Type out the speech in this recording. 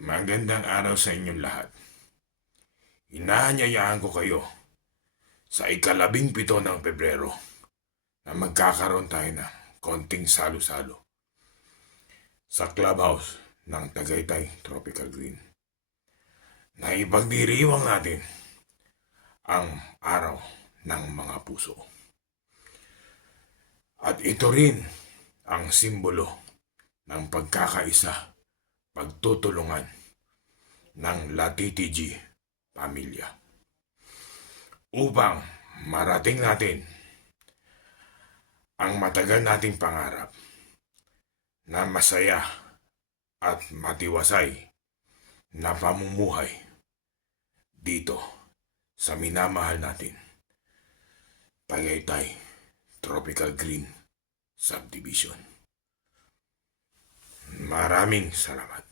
Magandang araw sa inyong lahat. Inaanyayaan ko kayo sa ika-17 ng Pebrero na magkakaroon tayo ng konting salo-salo sa clubhouse ng Tagaytay Tropical Green na ipagdiriwang natin ang araw ng mga puso. At ito rin ang simbolo ng pagkakaisa, pagtutulungan ng LaTTG pamilya upang marating natin ang matagal nating pangarap na masaya at matiwasay na pamumuhay dito sa minamahal natin Tagaytay Tropical Green Subdivision. Maraming salamat.